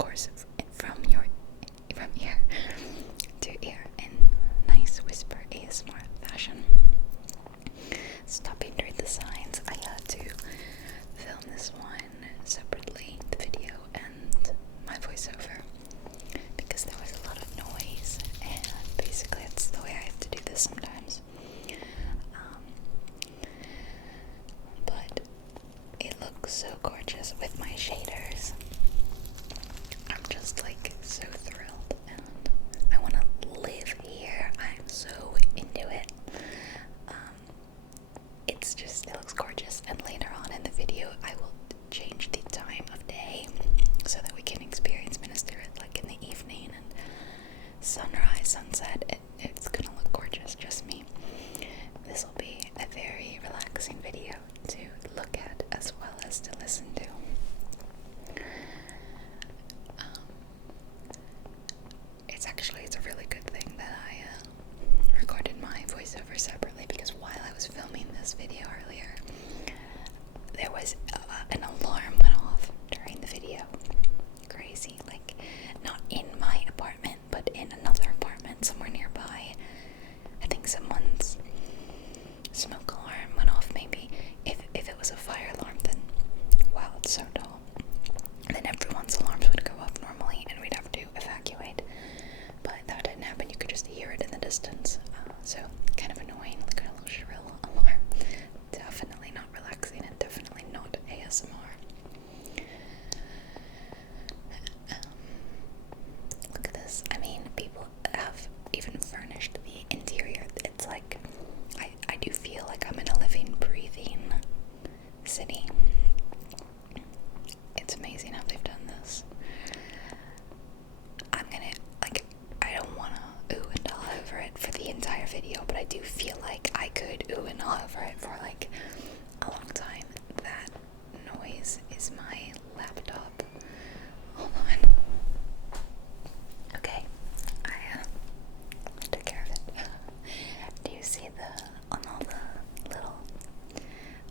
course, from ear to ear in nice whisper ASMR fashion. Stopping to read the signs, I had to film this one separately, the video and my voiceover, because there was a lot of noise, and basically it's the way I have to do this sometimes. But it looks so gorgeous with my shaders. I'm just like so thrilled, and I want to live here. I'm so into it. It looks gorgeous, and later on in the video I will change the time of day so that we can experience Minas Tirith like in the evening and sunrise, sunset. It's gonna look gorgeous, just me. This will be a very relaxing video to look at as well as to listen to. It's a really good thing that I recorded my voiceover separately, because while I was filming this video earlier, there was an alarm went off during the video. Crazy, like not in my apartment, but in another apartment somewhere nearby. I think someone's smoke alarm went off. Maybe if it was a fire alarm, then wow, it's so tall. And then everyone's alarms would go off normally, and we'd have to evacuate. But that didn't happen. You could just hear it in the distance. So kind of annoying, like a little shrill alarm. Definitely not relaxing, and definitely not ASMR. Look at this. I mean, people have even furnished the interior. It's like, I do feel like I'm in a living, breathing city. It's amazing how they've done this. I don't want to ooh and ah over it for the entire video, but I do feel like I could ooh and ah over it for like a long time. That noise is my laptop. Hold on. Okay, I took care of it. Do you see on all the little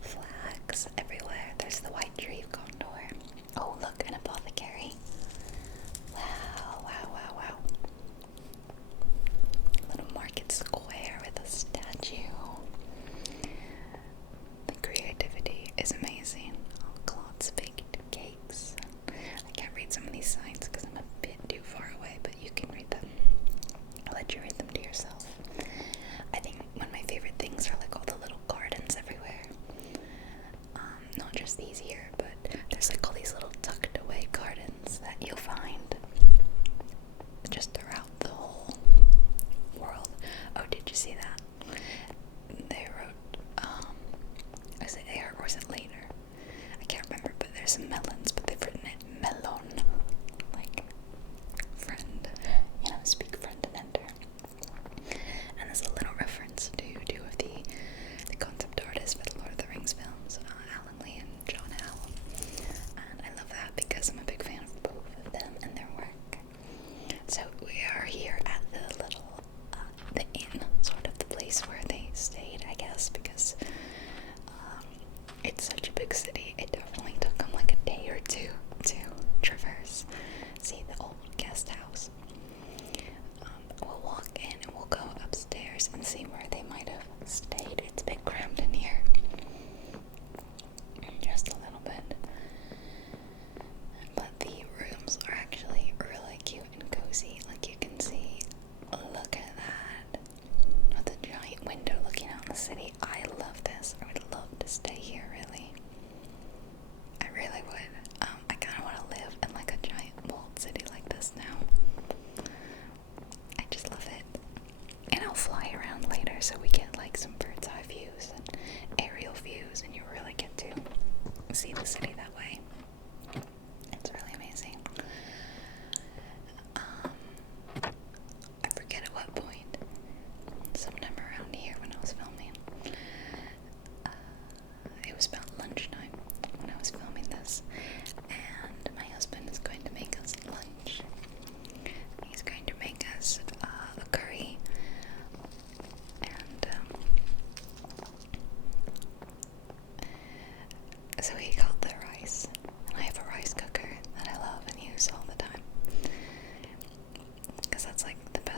flags everywhere?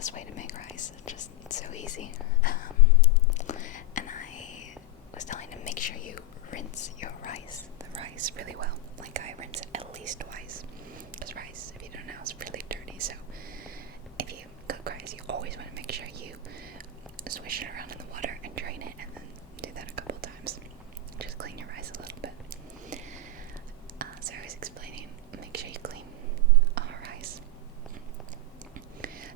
best way to make rice. It's just so easy. And I was telling him, make sure you rinse the rice really well. Like, I rinse it at least twice. Because rice, if you don't know, is really dirty. So if you cook rice, you always want to make sure you swish it around in the water and drain it, and then do that a couple times. Just clean your rice a little bit. So I was explaining, make sure you clean rice.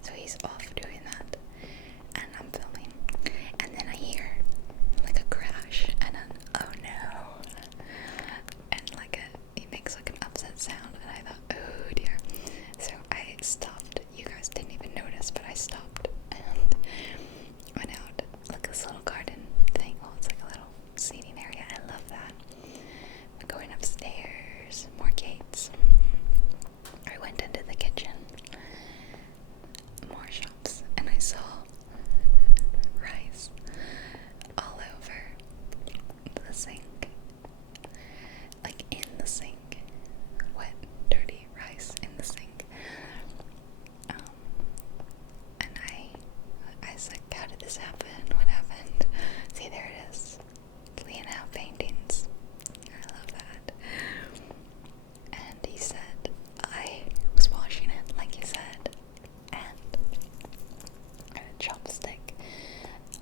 So he's off doing that, and I'm filming, and then I hear like a crash, and an oh no, and like he makes like an upset sound, and I thought, oh dear. So I stopped. You guys didn't even notice, but I stopped and went out. Look, this little garden thing. Well, it's like a little seating area. I love that. I'm going upstairs. More gates. I went into the kitchen. More shops, and I saw rice all over the sink. Like in the sink. Wet, dirty rice in the sink. And I was like, how did this happen? What happened? See, there it is. Leonel paintings. I love that. And he said, I was washing it, like he said, and I had a chopstick,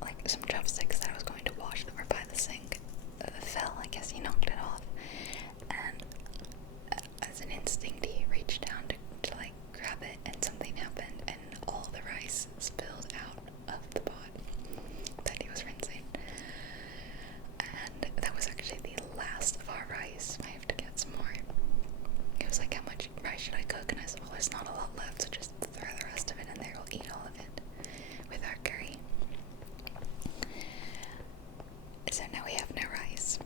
like some chopsticks that I was going to wash that were by the sink, fell. I guess he knocked it off, and as an instinct, he reached down to like grab it, and something happened, and all the rice spilled out of the pot that he was rinsing. And that was actually the last of our rice. I have to get some more. It was like, how much rice should I cook? And I said, well, there's not a lot left, so just throw the rest of it in there. We'll eat all of it with our curry. So now we have no rice.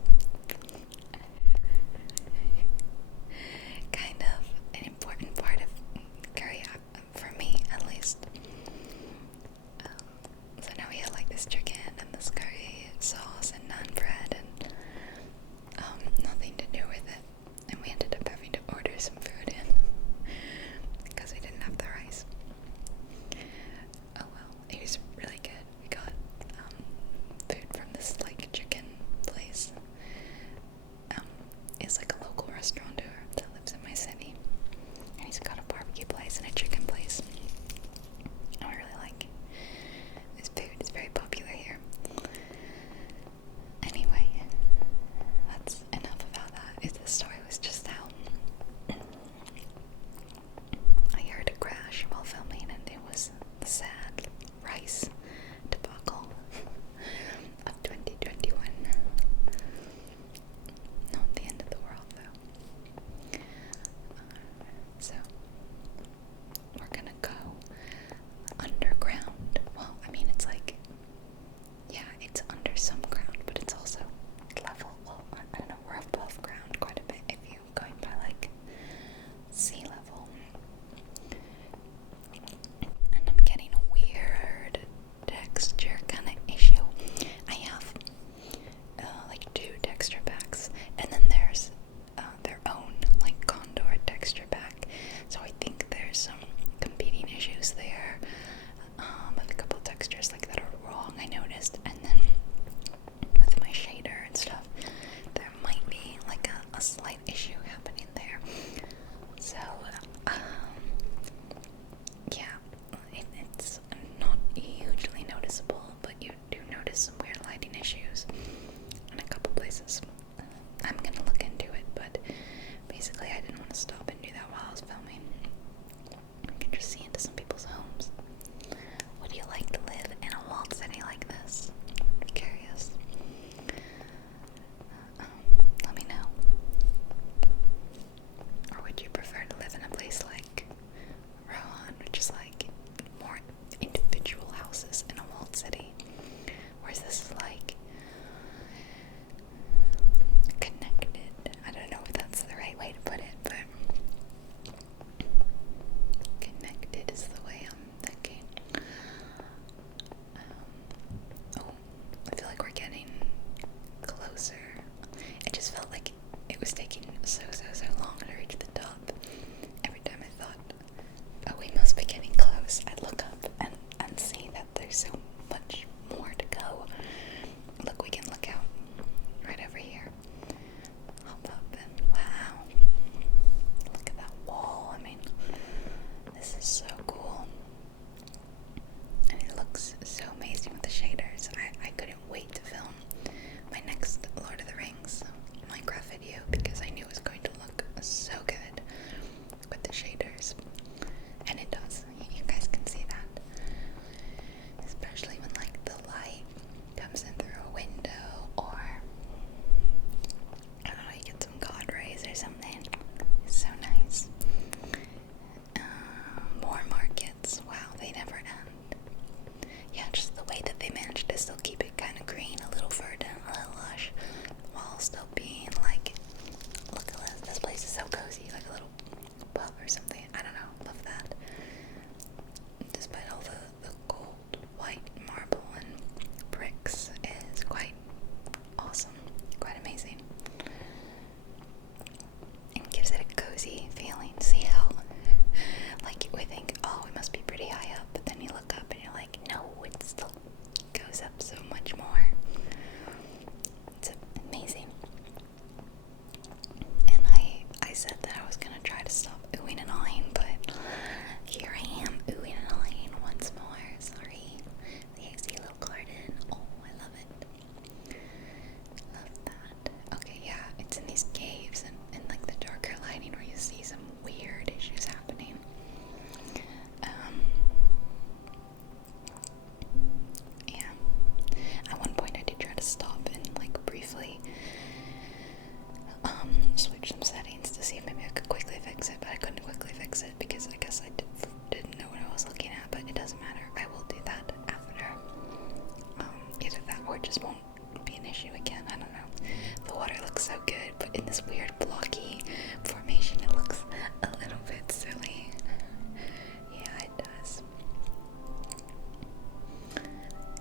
Kind of an important part of curry, for me at least. So now we have like this chicken and this curry sauce and naan bread and nothing to do with it. And we ended up having to order some food in because we didn't have the rice. Oh well, it was really good. We got food from this like chicken place. It's like a local restaurateur that lives in my city, and he's got a barbecue place and a chicken place. I really like this food. It's very popular here. Anyway, that's enough about that. The story was just how I heard a crash while filming, and it was the sad rice debacle of 2021. Not the end of the world, though. So, we're gonna go underground. Well, I mean, it's like, yeah, it's under some ground, but it's also level. Well, I don't know, we're above ground quite a bit if you're going by like sea level. And I'm getting a weird texture kind of issue. I have like 2 texture packs, and then there's their own like contour texture pack. So I think there's some competing issues there. With a couple textures like that are wrong, I noticed, and then with my shader and stuff, there might be like a slight issue happening there. So, yeah, it's not hugely noticeable, but you do notice some weird lighting issues in a couple places. I'm gonna look into it, but basically I didn't want to stop and do that while I was filming. I can just see into some people's homes. Would you like to live in a walled city like this? I'm curious. Let me know. Or would you prefer to live in a place like Rohan, which is like more individual houses in a walled city? Whereas this is like connected. I don't know if that's the right way to put it, but connected is the still keep it kind of green, a little verdant, a little lush, while still being like, look at this, this place is so cozy, like a little pub or something. I don't know, love that. Despite all the gold, white marble and bricks, is quite awesome, quite amazing. And gives it a cozy feeling. See how, like, we think, oh, it must be pretty high up, but then you look up and you're like, no, it still goes up so much more. It's amazing. And I said that I was gonna try to stop oohing and ahhing, but here I am oohing and ahhing once more. Sorry. The hazy little garden. Oh, I love it. Love that. Okay, yeah, it's in these caves and like the darker lighting where you see some weird issues happening. Yeah. At one point I did try to stop and like briefly switch some settings to see if maybe I could quickly fix it, but I couldn't quickly fix it because I guess I didn't know what I was looking at, but it doesn't matter. I will do that after. Either that or it just won't be an issue again. I don't know. The water looks so good, but in this weird blocky formation it looks a little bit silly. Yeah, it does.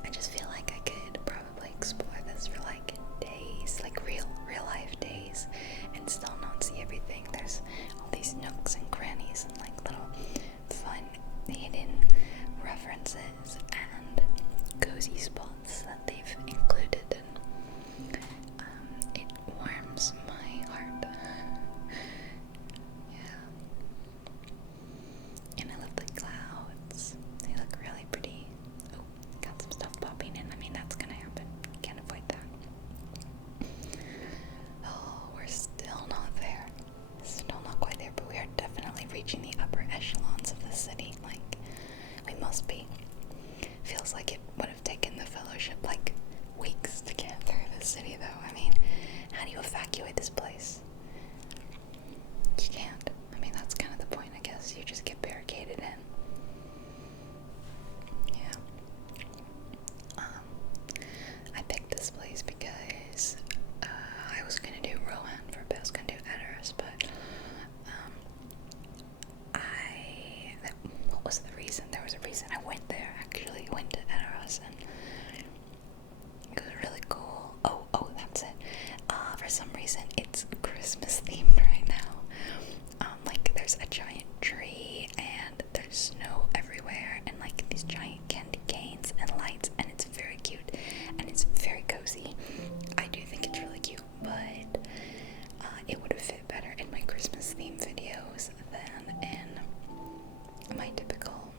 I just feel like I could probably explore this for like days, like real life days, and still not see everything. There's all these nooks and crannies and like little fun hidden references and cozy spots that they've included, and it warms my heart. Yeah. And I love the clouds. They look really pretty. Oh, got some stuff popping in. I mean, that's gonna happen. Can't avoid that. Oh, we're still not there. Still not quite there, but we are definitely reaching the upper echelons of the city. Like, we must be. Feels like it would have taken the Fellowship like weeks to get through the city, though. I mean, how do you evacuate this place? You can't. I mean, that's kind of the point, I guess. You just get barricaded in. Yeah. I picked this place because I was gonna do Rohan for a bit. I was gonna do Edoras, but what was the reason? There was a reason I went there. Actually, went to Edoras, and it was really cool. Oh, that's it. For some reason, it's Christmas themed right now. Like there's a giant tree and there's snow everywhere, and like these giant candy canes and lights, and it's very cute and it's very cozy. I do think it's really cute, but it would have fit better in my Christmas theme videos than in my typical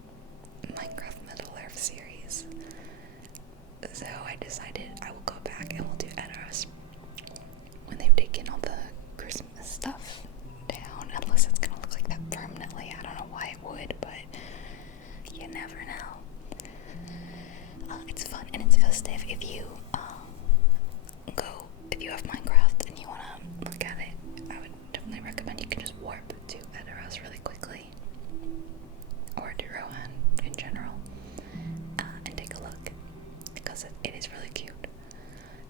Minecraft Middle Earth series. So I decided I will go back and we'll do Edoras when they've taken all the Christmas stuff down, unless it's gonna look like that permanently. I don't know why it would, but you never know. It's fun and it's festive. If you if you have Minecraft and you wanna look at it, I would definitely recommend you can just warp to Edoras really quickly, or to Rohan in general, and take a look, because it is really cute.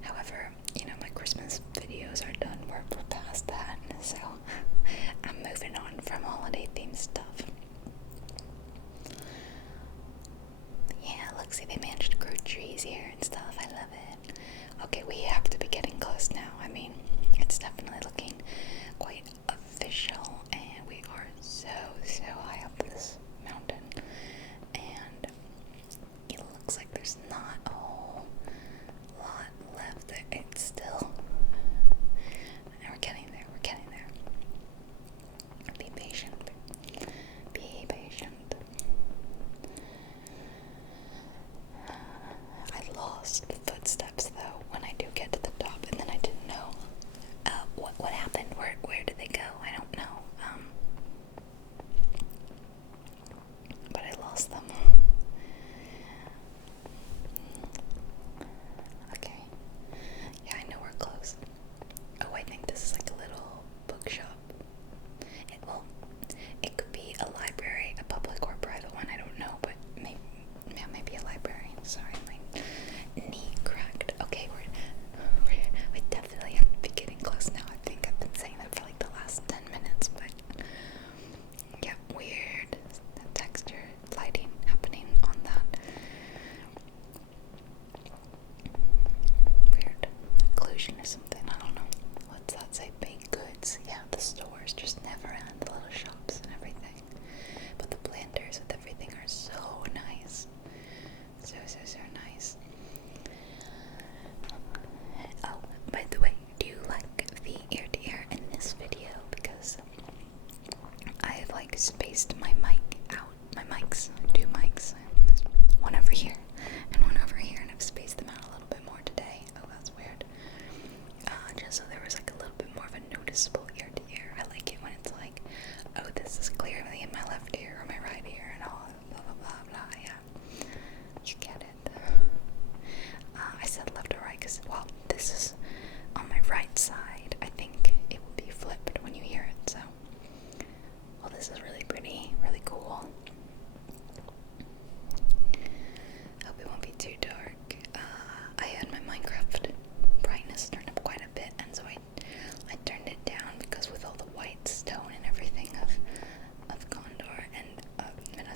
However, you know, my Christmas videos are done. We're past that, so I'm moving on from holiday themed stuff. Yeah, look, see, they managed to grow trees here and stuff. I love it. Okay, we have to be getting close now. I mean, it's definitely looking quite official, and we are so high up this mountain, and it looks like there's not a whole lot left. It's still, and we're getting there. Be patient. Be patient. I lost footsteps though when I do get to the top, and then I didn't know what happened. Where did they go? I don't know.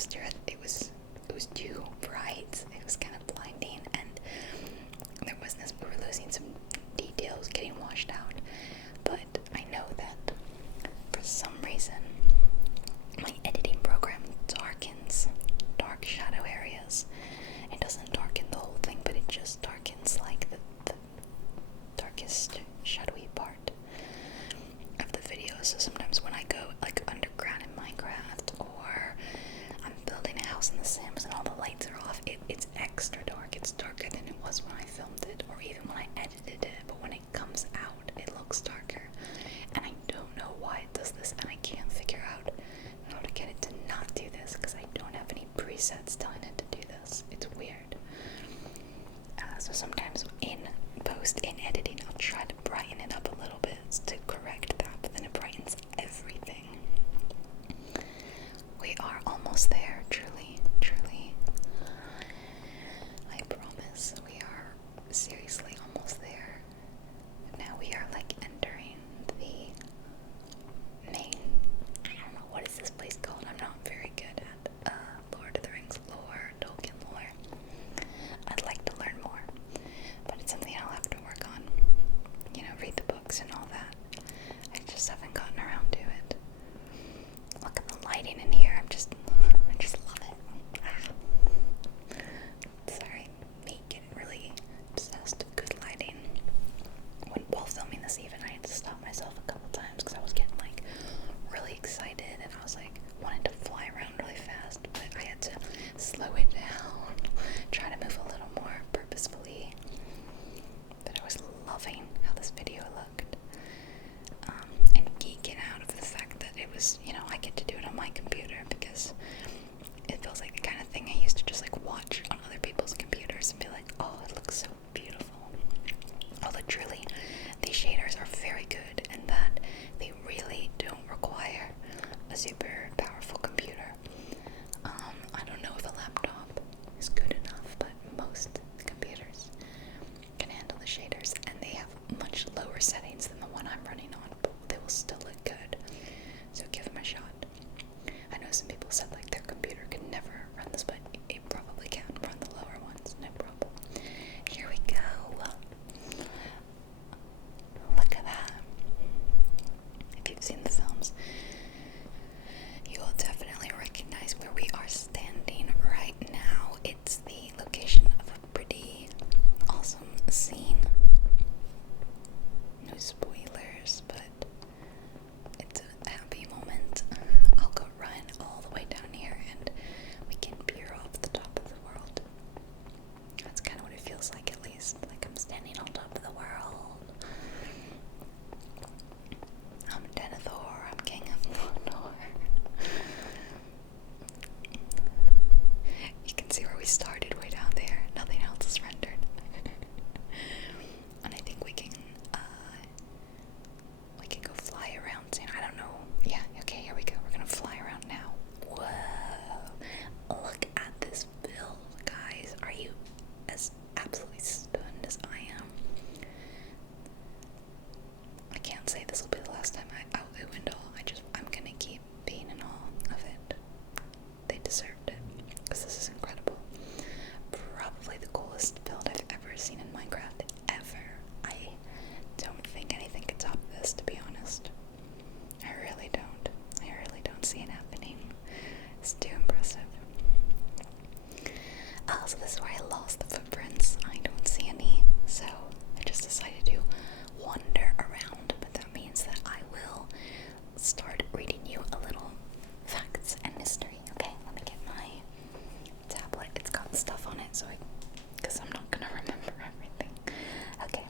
Minas Tirith, it was too bright. It was kind of blinding, and we were losing some details, getting washed out. But I know that for some reason my editing program darkens dark shadow areas. It doesn't darken the whole thing, but it just darkens like the darkest shadowy part of the video. So sometimes when I go like underground in Minecraft, or I'm building a house in The Sims and all the lights are off, it's extra dark. It's darker than it was when I filmed it, or even when I edited it. But when it comes out, it looks darker, and I don't know why it does this, and I can't figure out how to get it to not do this, because I don't have any presets telling it to do this. It's weird. So sometimes in post, in editing, I'll try to brighten it up a little bit to correct that, but then it brightens everything. We are almost there, truly, truly. I promise we are seriously almost there. Now we are like entering the main, I don't know, what is this place called? I'm not very good at Lord of the Rings lore, Tolkien lore. I'd like to learn more, but it's something I'll have to work on. You know, read the books and all that. I just haven't gotten around to it. Look at the lighting in here. I just love it. Sorry, me getting really obsessed with good lighting. While filming this even, I had to stop myself a couple times because I was getting like really excited, and I was like wanting to fly around really fast, but I had to slow it down, try to move a little more purposefully. But I was loving how this video looked, and geeking out of the fact that it was, you know, I get to do it on my computer, because it feels like the kind of thing I used to just like watch on other people's computers and be like, oh, it looks so beautiful. Although truly, these shaders are very good, and that they really don't require a super powerful computer. I don't know if a laptop is good enough, but most computers can handle the shaders, and they have much lower settings than the one I'm running on, but they will still look good. So give them a shot. I know some people said like their computer could never run this, but it probably can run the lower ones, no problem. Here we go. Look at that. If you've seen the films, you will definitely recognize where we are standing right now. It's the location of a pretty awesome scene. No spoilers, but it's a happy moment. I'll go run all the way down here and we can peer off the top of the world. That's kind of what it feels like, at least. Like I'm standing on top of the world. I'm Denethor, I'm King of Mordor. You can see where we started, way down there. Nothing else is rendered. And I think we can go fly around soon. I don't know. Yeah, okay, here we go. We're gonna fly around now. Whoa. Look at this build, guys. Are you as absolutely stunned as I am? I can't say this will be the last time I outdo Wendell. I'm gonna keep being in awe of it. They deserved it, because this is incredible. Probably the coolest build I've ever seen in Minecraft, ever. I don't think anything could top this, to be honest. I really don't see it happening. It's too impressive. So this is where I lost the footprints. I don't see any, so I just decided to wander around, but that means that I will start reading you a little facts and history. Okay, let me get my tablet. It's got stuff on it, so because I'm not gonna remember everything. Okay.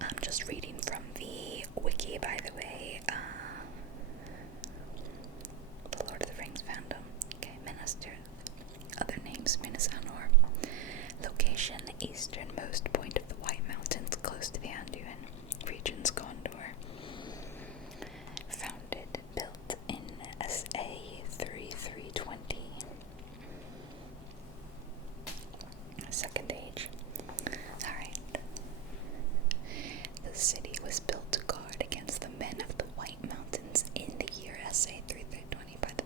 I'm just reading from the wiki, by the way. The Lord of the Rings fandom. Okay, Minas Tirith. Other names: Minas Anor. Location: the easternmost point of the White Mountains, close to the Anduin. Regions: Gondor. Founded, built in SA 3320. Second Age. Alright. The city was built to guard against the men of the White Mountains in the year SA 3320 by the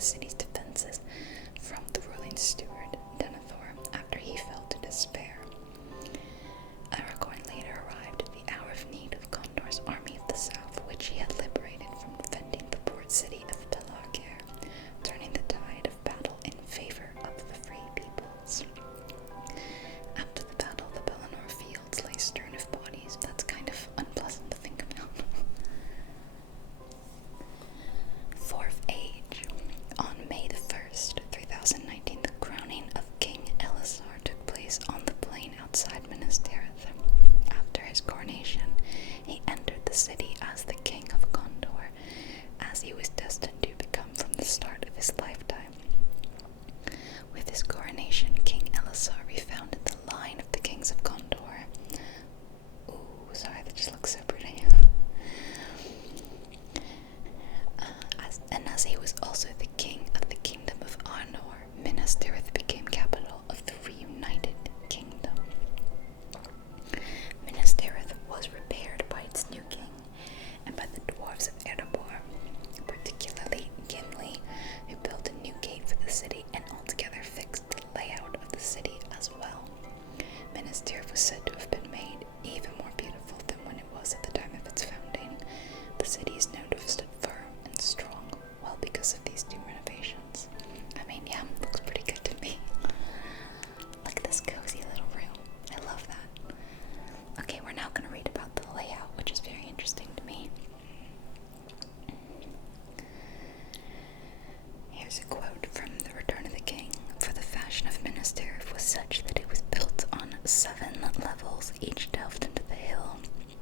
the city's defenses from the ruling steward, Denethor, after he fell to despair. Aragorn later arrived at the hour of need of Gondor's army of the south, which he had liberated from defending the port city of Pelargir, turning the tide of battle in favor of the free peoples. After the battle, the Pelennor fields lay strewn of bodies. That's kind of unpleasant to think about. Fourth Age. On May the 1st, 3019, the crowning of King Elisar took place on the plain outside Minas Tirith. After his coronation, he entered the city as the King of Gondor, as he was destined to become from the start of his lifetime. With his coronation, King Elisar refounded the line of the kings of Gondor. Ooh, sorry, that just looks so pretty. As he was also the king of the kingdom of Arnor, Minas Tirith became capital of the reunited kingdom. Minas Tirith was repaired by its new king and by the dwarves of Erebor, particularly Gimli, who built a new gate for the city and altogether fixed the layout of the city as well. Minas Tirith was said to have been made even more beautiful than when it was at the time of its founding. The city is known to have stood firm and strong, well, because of these two renovations. I mean, yeah, it looks pretty good to me. Look at this cozy little room. I love that. Okay, we're now going to read about the layout, which is very interesting to me. Here's a quote from The Return of the King. For the fashion of Minas Tirith was such that it was built on 7 levels, each delved into the hill,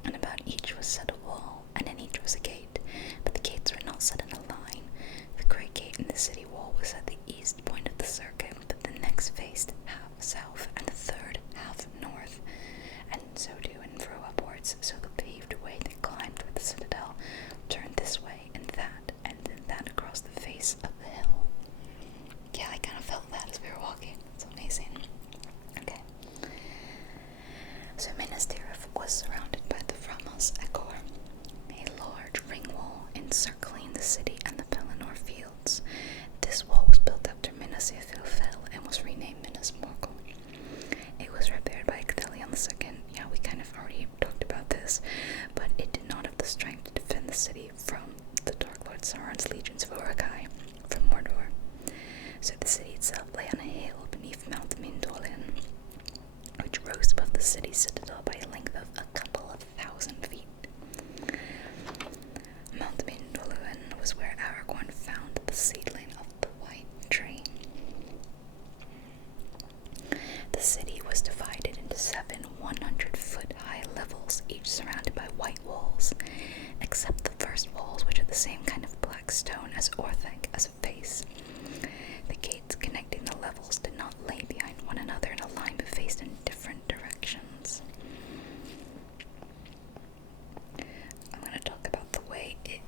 and about each was set a wall, and in each was a gate, but the gates were not set in a line. The great gate in the city wall was at the east point of the circuit, but the next faced half south, and the third half north, and so to and fro upwards, so the paved way that climbed through the citadel turned this way and then that across the face of the hill. Yeah, I kind of felt that as we were walking. It's amazing. Okay. So Minas Tirith was surrounded by the Framos Ekor, a large ring wall encircling the city and the Pelennor fields. This wall was built after Minas Ithil fell and was renamed Minas Morgul. It was repaired by Ecthelion II. Yeah, we kind of already talked about this, but it did not have the strength to defend the city from the Dark Lord Sauron's legions of Uruk-hai from Mordor. So the city itself lay on a hill beneath Mount Mindolin, which rose above the city's citadel by a length of a couple of 1,000 feet. Mount Mindolin was where Aragorn found the seedling of the White Tree. The city was divided into 7 100-foot-high levels, each surrounded by white walls, except the first walls, which are the same kind of black stone as Orthanc as a face. The gates connecting the levels did not lay behind one another in a line but faced in different directions. I'm going to talk about the way it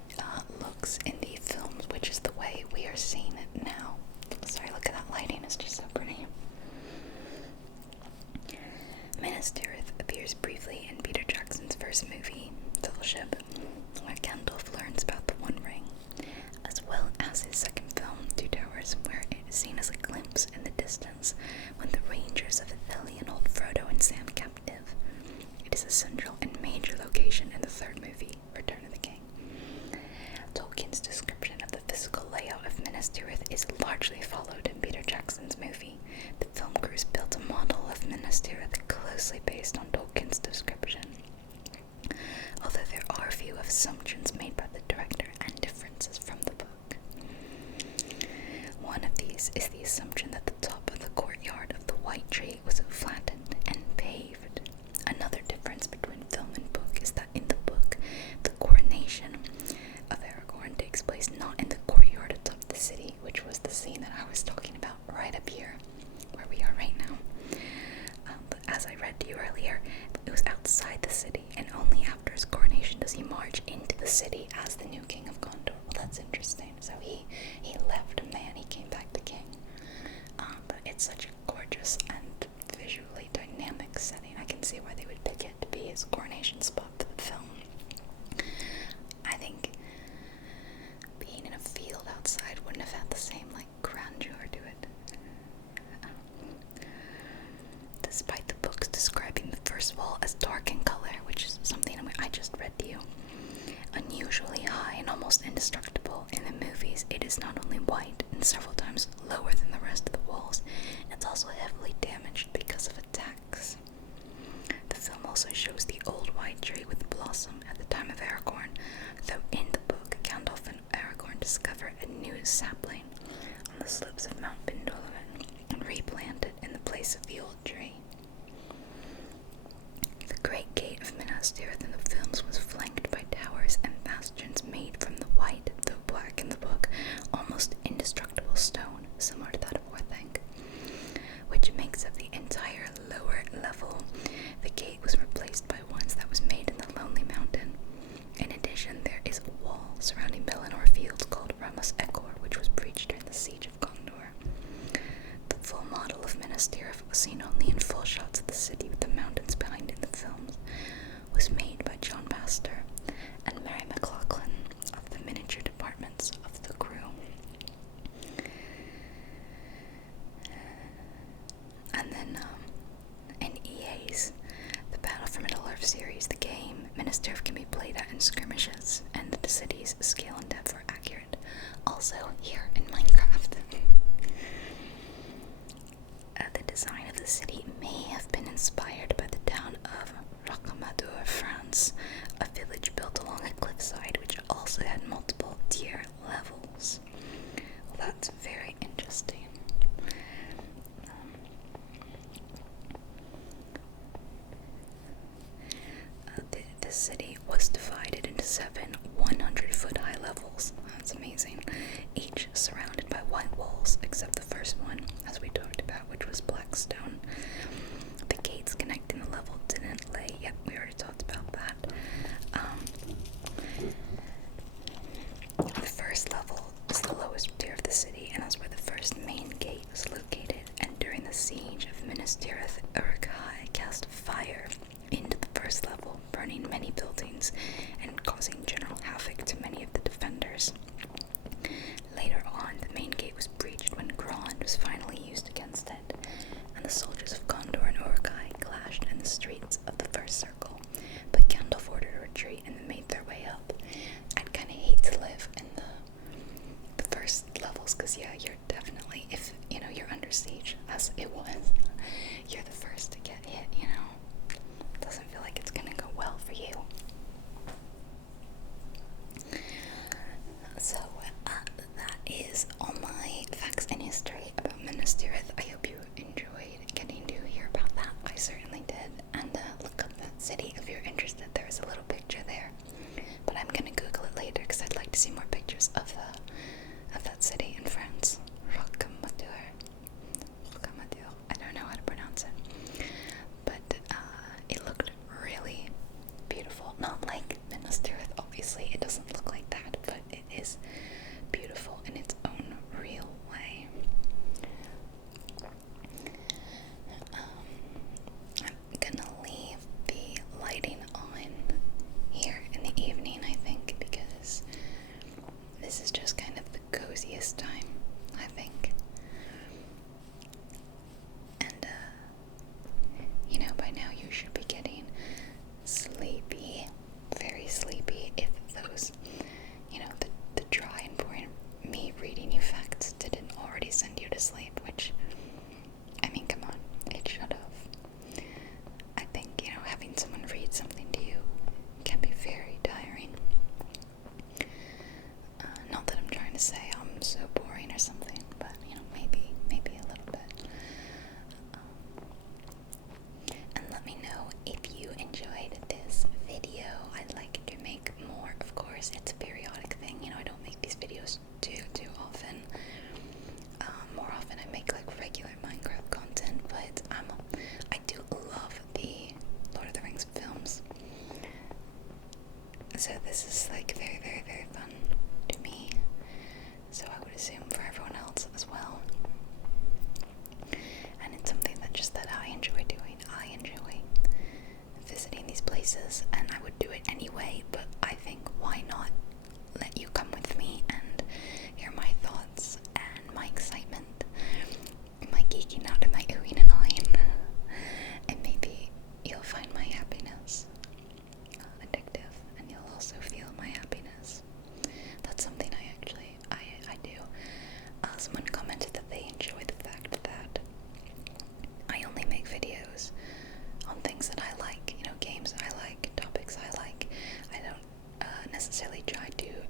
looks in the films, which is the way we are seeing it now. Sorry, look at that lighting, it's just so pretty. Minas Tirith appears briefly in Peter Jackson's first movie, Fellowship, where Gandalf learns about the One Ring, as well as his second film, Two Towers, where it is seen as a glimpse in the distance when the Rangers of Ithilien hold Frodo and Sam captive. It is a central and major location in the third movie, Return of the King. Tolkien's description of the physical layout of Minas Tirith is largely followed in Peter Jackson's movie. The film crews built a model of Minas Tirith closely based on Tolkien's description, although there are a few assumptions made by the director and differences from the book. One of these is the assumption that the top of the courtyard of the White Tree was flattened and paved. Another difference between film and book is that in the book, the coronation of Aragorn takes place not in the courtyard atop the city, which was the scene that I was talking about right up here, where we are right now. But as I read to you earlier, it was outside the city, and only after his coronation does he march into the city as the new king of Gondor. Well, that's interesting. So he left a man, he came back the king. But it's such a gorgeous and visually dynamic setting. I can see why they would pick it to be his coronation spot for the film. I think being in a field outside wouldn't have had the same just read to you. Unusually high and almost indestructible, in the movies it is not only white and several times lower than the rest of the walls, it's also heavily damaged because of attacks. The film also shows the old white tree with blossom at the time of Aragorn, though in the book Gandalf and Aragorn discover a new sapling on the slopes of Mount Bindolin and replant it in the place of the old tree. The Great Gate of Minas Tirith in the films was flanked by towers and bastions made from the white, though black in the book, almost indestructible stone, similar to that of Orthanc, which makes up the entire lower level. The gate was replaced by ones that was made in the Lonely Mountain. In addition, there is a wall surrounding Bellinor Fields called Ramus Ekor, which was breached during the Siege of Gondor. The full model of Minas Tirith was seen only in full shots of the city with the mountains behind in the films, was made by John Pastor and Mary McLaughlin of the miniature departments of the crew. And then in EA's The Battle for Middle-earth series, the game, Minas Tirith can be played at in skirmishes, and the city's scale and depth are accurate. Also, here in Minecraft. The design of the city may have been inspired by the town of Rocamadour, France, a village built along a cliffside which also had multiple tier levels. Well, that's very interesting. The city was divided into 7 100-foot-high levels. That's amazing. Each surrounded by white walls, except the first one, as we talked about, which was black stone. The gates connecting the level didn't lay. Yep, we already talked about that. The first level is the lowest tier of the city, and that's where the first main gate was located. And during the siege of Minas Tirith, Uruk-hai cast fire into the first level, burning many buildings and causing general havoc to many of the defenders. Later on, the main gate was breached when Grond was finally used against it, and the soldiers of Gondor and Uruk-hai clashed in the streets of the first circle, but Gandalf ordered a retreat and they made their way up. I'd kind of hate to live in the first levels, because yeah, you're definitely, if you're under siege, as it was, you're the first to get hit, Doesn't feel like it's gonna go well for you. So, that is all my facts and history about Minas Tirith. I hope you enjoyed getting to hear about that. I certainly did. And look up that city if you're interested. There is a little picture there. But I'm gonna Google it later because I'd like to see more pictures of that city in France. Rocamadour. I don't know how to pronounce it. But it looked really beautiful. Not like Minas Tirith, obviously. It doesn't look like that, but it is beautiful in its own real way. I'm gonna leave the lighting on here in the evening, I think, because this is just kind of the coziest time, I think. And by now you should be getting sleepy, very sleepy, if those, the dry and boring me reading you facts didn't already send you to sleep, which, come on, it should have. I think, having someone read something to you can be very tiring. Not that I'm trying to say I'm so boring or something, but, maybe a little bit. And let me know if you enjoyed this video. I'd like to make more, of course. It's a periodic thing, I don't make these videos too often. More often I make regular Minecraft content, but I do love the Lord of the Rings films. So this is very, very, very fun to me. So I would assume for everyone else as well. And it's something that I enjoy doing. I enjoy visiting these places, and I would do it anyway, but I think why not let you come with me and hear my thoughts and my excitement, my geeking out and my oohing and eyeing, and maybe you'll find my happiness addictive. necessarily try to